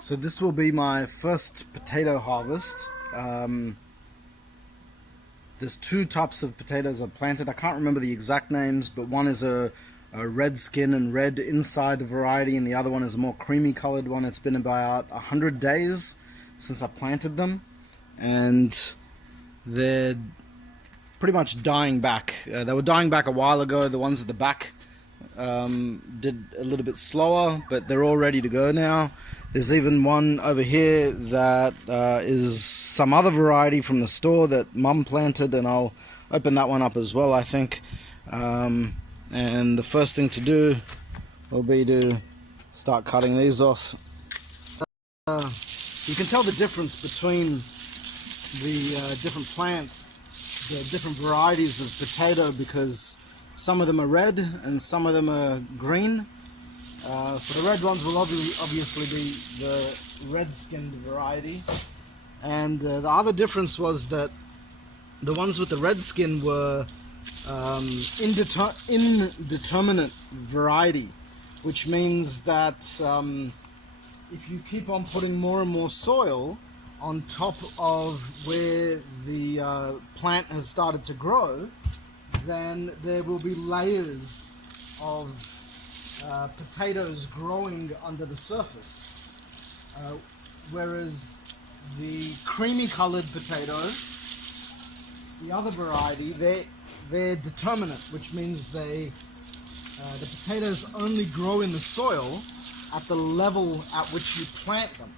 So this will be my first potato harvest. There's two types of potatoes I've planted. I can't remember the exact names, but one is a red skin and red inside variety, and the other one is a more creamy colored one. It's been about 100 days since I planted them, and they're pretty much dying back. They were dying back a while ago. The ones at the back did a little bit slower, but they're all ready to go now. There's even one over here that is some other variety from the store that Mum planted, and I'll open that one up as well, I think. And the first thing to do will be to start cutting these off. You can tell the difference between the different plants, the different varieties of potato, because some of them are red and some of them are green. So the red ones will obviously be the red-skinned variety, and the other difference was that the ones with the red skin were indeterminate variety, which means that if you keep on putting more and more soil on top of where the plant has started to grow, then there will be layers of potatoes growing under the surface, whereas the creamy colored potato, the other variety, they're determinate, which means the potatoes only grow in the soil at the level at which you plant them.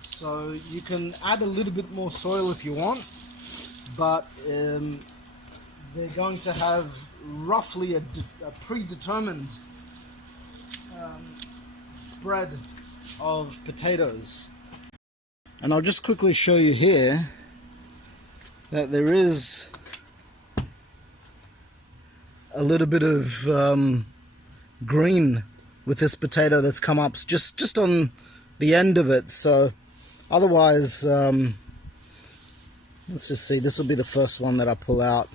So you can add a little bit more soil if you want, but they're going to have roughly a predetermined spread of potatoes. And I'll just quickly show you here that there is a little bit of green with this potato that's come up just on the end of it. So otherwise, let's just see, this will be the first one that I pull out.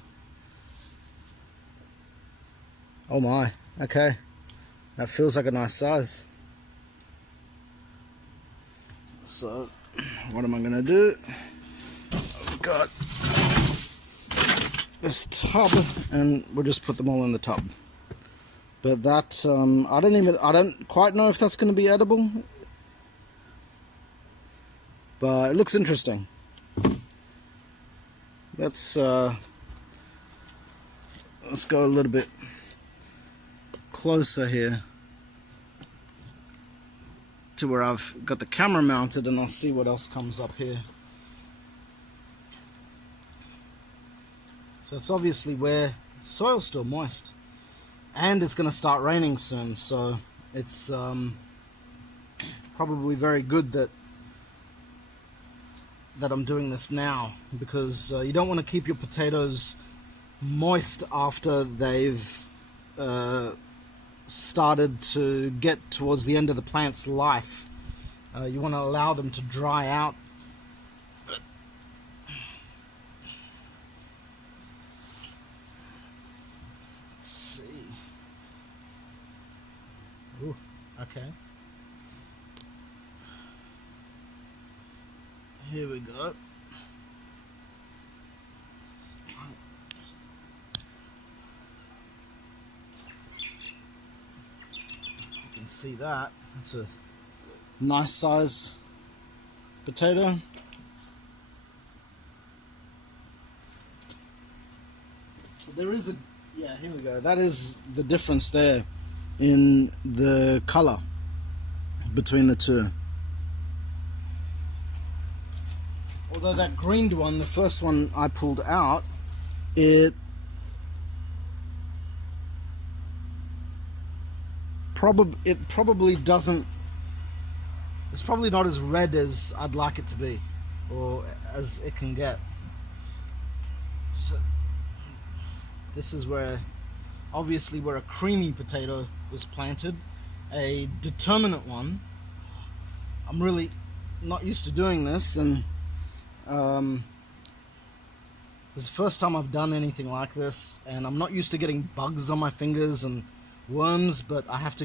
Oh my, okay, that feels like a nice size. So what am I gonna do? I've got this tub, and we'll just put them all in the tub. But that I don't quite know if that's going to be edible, but it looks interesting. Let's go a little bit closer here to where I've got the camera mounted, and I'll see what else comes up here. So it's obviously where the soil's still moist, and it's going to start raining soon, so it's probably very good that I'm doing this now, because you don't want to keep your potatoes moist after they've started to get towards the end of the plant's life. You want to allow them to dry out. Let's see. Ooh, okay. Here we go. You can see that. It's a nice size potato. So there is yeah, here we go. That is the difference there in the color between the two. Although that greened one, the first one I pulled out, it probably doesn't, it's probably not as red as I'd like it to be, or as it can get. So this is where, obviously, where a creamy potato was planted, a determinate one. I'm really not used to doing this, and this is the first time I've done anything like this, and I'm not used to getting bugs on my fingers and worms, but I have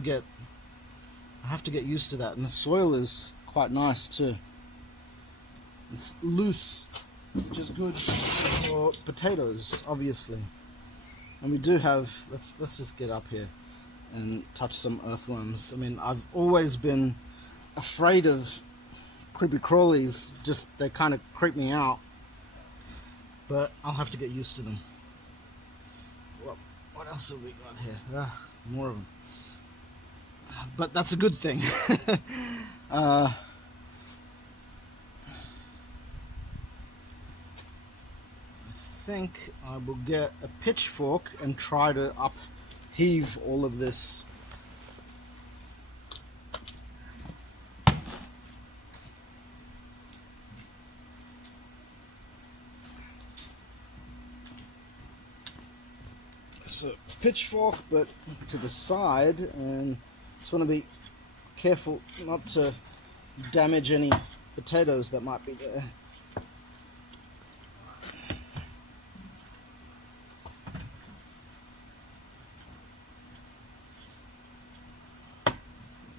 I have to get used to that. And the soil is quite nice too. It's loose, which is good for potatoes, obviously. And we do have, let's just get up here and touch some earthworms. I mean, I've always been afraid of creepy crawlies, just they kind of creep me out. But I'll have to get used to them. What else have we got here? More of them. But that's a good thing. I think I will get a pitchfork and try to upheave all of this. So pitchfork, but to the side, and just want to be careful not to damage any potatoes that might be there.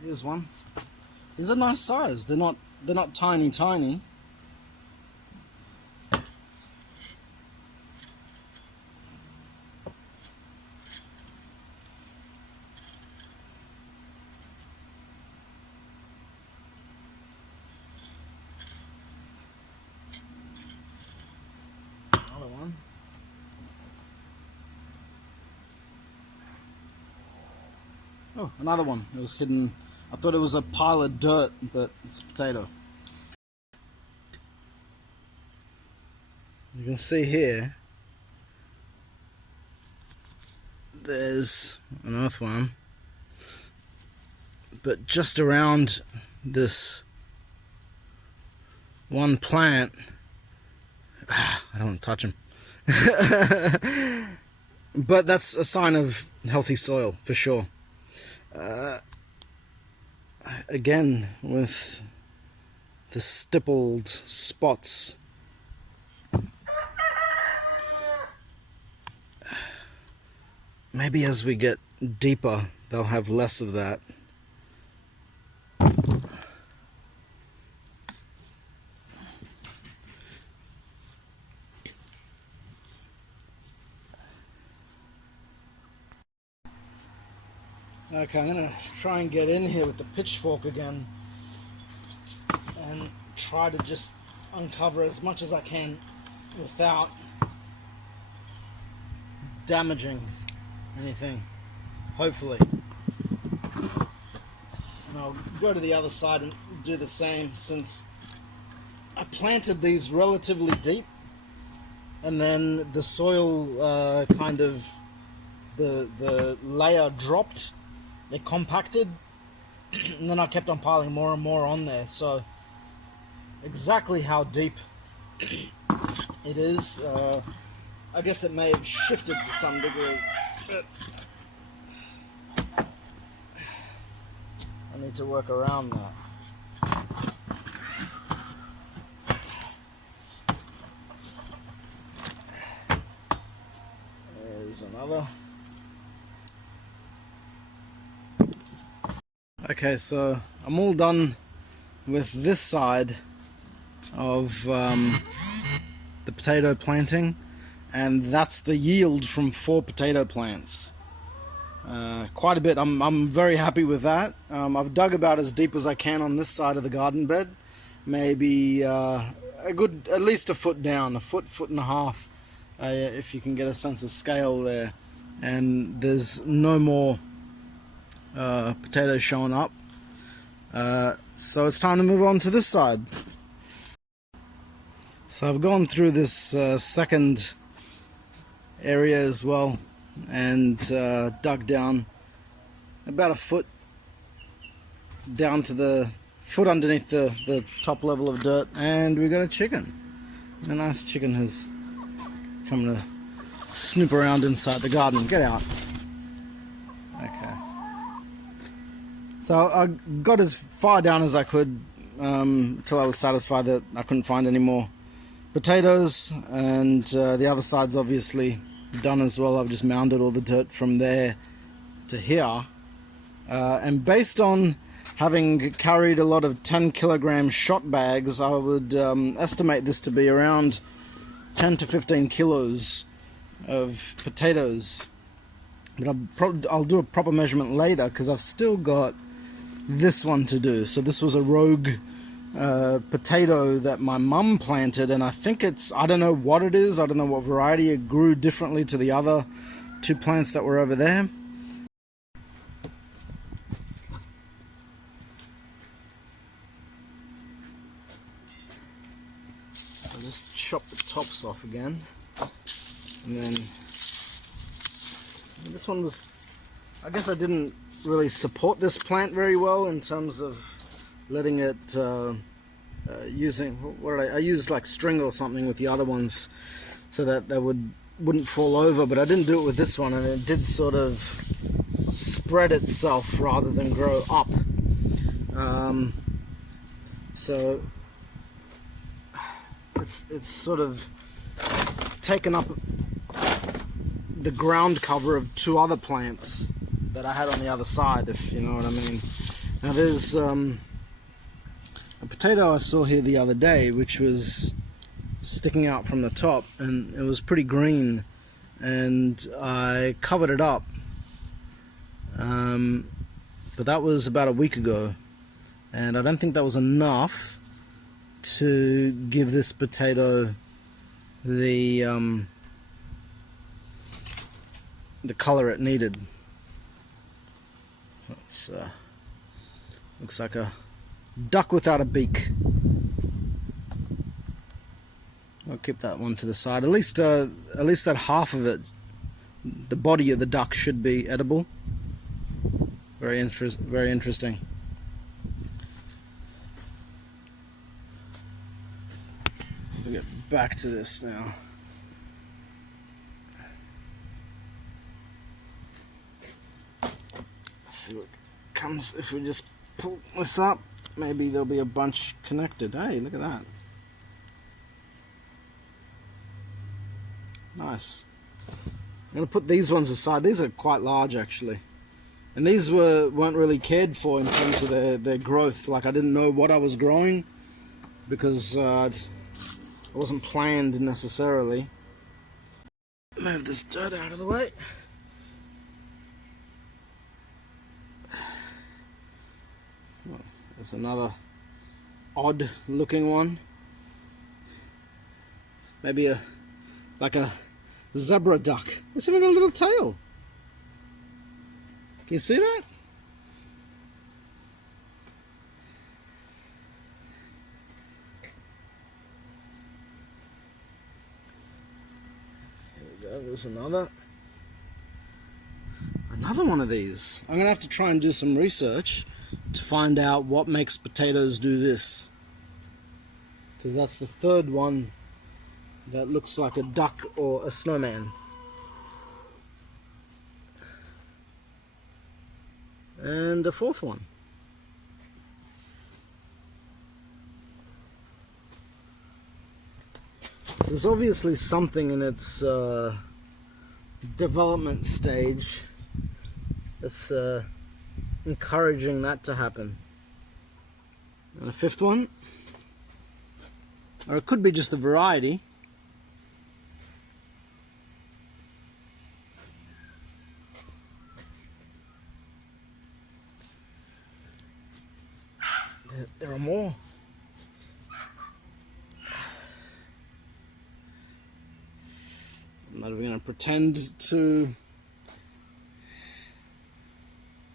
Here's one. These are nice size. They're not tiny. Another one. Oh, another one. It was hidden. I thought it was a pile of dirt, but it's a potato. You can see here, there's an earthworm, but just around this one plant, I don't want to touch him. But that's a sign of healthy soil for sure. Again, with the stippled spots. Maybe as we get deeper, they'll have less of that. Okay, I'm going to try and get in here with the pitchfork again and try to just uncover as much as I can without damaging anything, hopefully. And I'll go to the other side and do the same, since I planted these relatively deep and then the soil kind of, the layer dropped. They compacted, and then I kept on piling more and more on there. So exactly how deep it is, I guess it may have shifted to some degree, but I need to work around that. There's another. Okay, so I'm all done with this side of the potato planting, and that's the yield from 4 potato plants. Quite a bit. I'm very happy with that. I've dug about as deep as I can on this side of the garden bed, maybe a good, at least a foot down, a foot and a half, if you can get a sense of scale there. And there's no more potatoes showing up, so it's time to move on to this side. So I've gone through this second area as well, and dug down about a foot down to the foot underneath the top level of dirt, and we got a chicken. A nice chicken has come to snoop around inside the garden. Get out. Okay. So I got as far down as I could until I was satisfied that I couldn't find any more potatoes, and the other side's obviously done as well. I've just mounded all the dirt from there to here, and based on having carried a lot of 10-kilogram shot bags, I would estimate this to be around 10 to 15 kilos of potatoes. But I'll do a proper measurement later because I've still got this one to do. So this was a rogue potato that my mum planted, and I think I don't know what it is, I don't know what variety. It grew differently to the other two plants that were over there. I'll just chop the tops off again, and then this one was, I guess I didn't really support this plant very well in terms of letting it using, I used like string or something with the other ones so that they wouldn't fall over, but I didn't do it with this one, and it did sort of spread itself rather than grow up. So it's sort of taken up the ground cover of two other plants that I had on the other side, if you know what I mean. Now there's a potato I saw here the other day which was sticking out from the top, and it was pretty green, and I covered it up, but that was about a week ago, and I don't think that was enough to give this potato the color it needed. It's, looks like a duck without a beak. I'll keep that one to the side. At least that half of it, the body of the duck, should be edible. Very interesting. We'll get back to this now. Let's see what comes if we just pull this up. Maybe there'll be a bunch connected. Hey, look at that. Nice. I'm going to put these ones aside. These are quite large actually. And these weren't really cared for in terms of their growth. Like, I didn't know what I was growing because it wasn't planned necessarily. Move this dirt out of the way. Oh, there's another odd looking one. Maybe like a zebra duck. It's even got a little tail. Can you see that? Here we go, there's another one of these. I'm gonna have to try and do some research to find out what makes potatoes do this, because that's the third one that looks like a duck or a snowman. And a fourth one. There's obviously something in its development stage that's encouraging that to happen. And a fifth one. Or it could be just the variety. There are more. I'm not even going to pretend to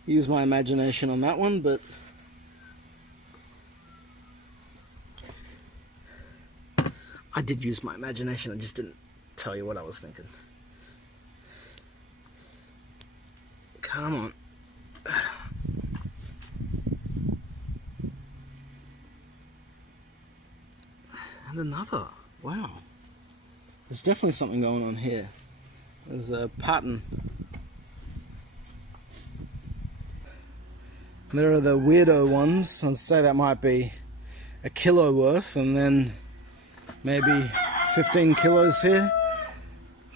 use my imagination on that one, but I did use my imagination. I just didn't tell you what I was thinking. Come on. And another. Wow. There's definitely something going on here. There's a pattern. There are the weirdo ones. I'd say that might be a kilo worth, and then maybe 15 kilos here.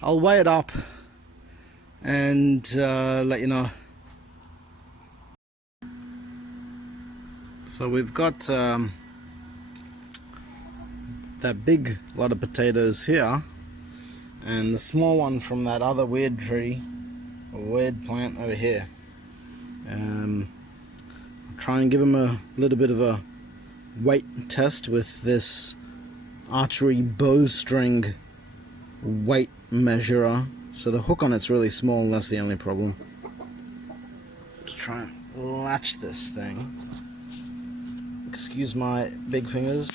I'll weigh it up and let you know. So we've got that big lot of potatoes here, and the small one from that other weird tree, or weird plant over here. I'll try and give them a little bit of a weight test with this archery bowstring weight measurer. So the hook on it's really small, and that's the only problem. To try and latch this thing. Excuse my big fingers,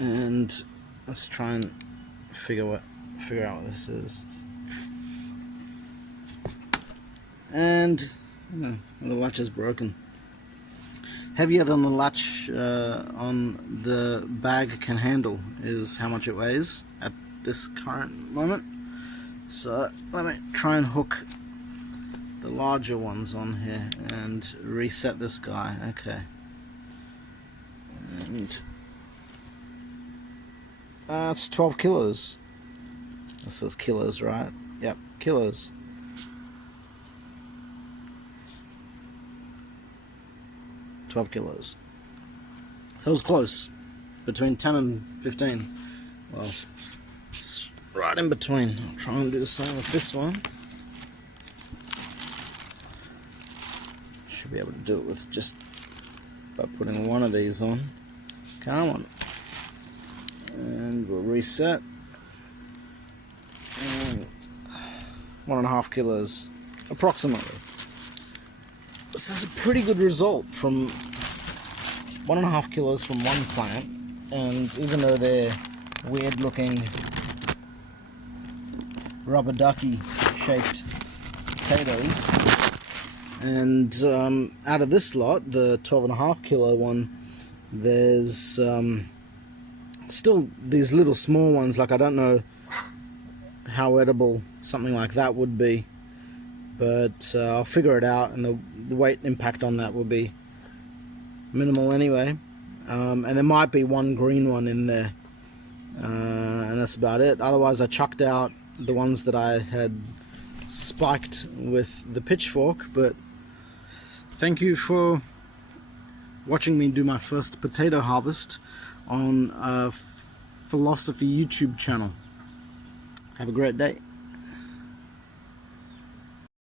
and let's try and figure out what this is. And the latch is broken. Heavier than the latch on the bag can handle is how much it weighs at this current moment. So let me try and hook the larger ones on here and reset this guy. Okay. And it's 12 kilos. This says kilos, right? Yep, kilos. $12 kilos. So it was close. Between 10 and 15. Well, it's right in between. I'll try and do the same with this one. Should be able to do it with just by putting one of these on. Come on. And we'll reset. And 1.5 kilos, approximately. So that's a pretty good result from 1.5 kilos from one plant, and even though they're weird looking rubber ducky shaped potatoes, and out of this lot, the 12.5 kilo one, there's still these little small ones. Like, I don't know how edible something like that would be, but I'll figure it out, and the weight impact on that will be minimal anyway. And there might be one green one in there, and that's about it. Otherwise, I chucked out the ones that I had spiked with the pitchfork. But thank you for watching me do my first potato harvest on a philosophy YouTube channel. Have a great day.